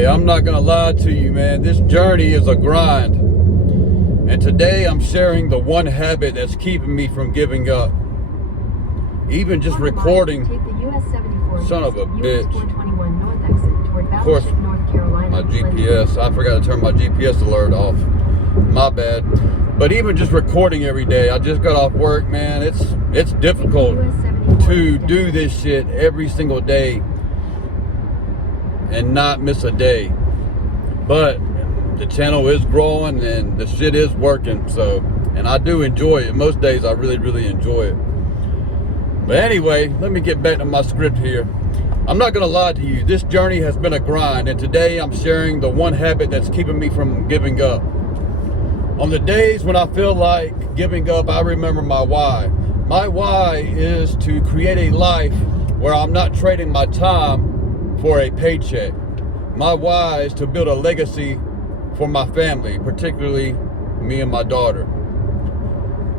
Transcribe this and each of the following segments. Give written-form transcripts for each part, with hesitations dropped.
Hey, I'm not gonna lie to you, man. This journey is a grind. And today I'm sharing the one habit that's keeping me from giving up. Even just recording, son of a bitch. Of course, my GPS, I forgot to turn my GPS alert off. My bad. But even just recording every day, I just got off work, man. It's difficult to do this shit every single day and not miss a day. But the channel is growing and the shit is working, so, and I do enjoy it. Most days I really enjoy it. But anyway, let me get back to my script here. I'm not gonna lie to you, this journey has been a grind, and today I'm sharing the one habit that's keeping me from giving up. On the days when I feel like giving up, I remember my why. My why is to create a life where I'm not trading my time for a paycheck. My why is to build a legacy for my family, particularly me and my daughter.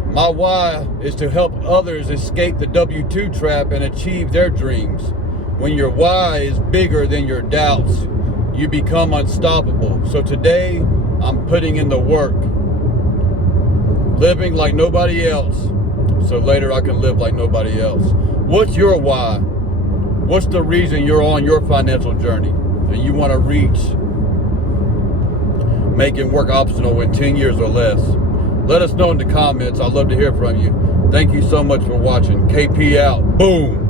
My why is to help others escape the W-2 trap and achieve their dreams. When your why is bigger than your doubts, you become unstoppable. So today, I'm putting in the work, living like nobody else, so later I can live like nobody else. What's your why? What's the reason you're on your financial journey and you want to reach making work optional in 10 years or less? Let us know in the comments. I'd love to hear from you. Thank you so much for watching. KP out. Boom.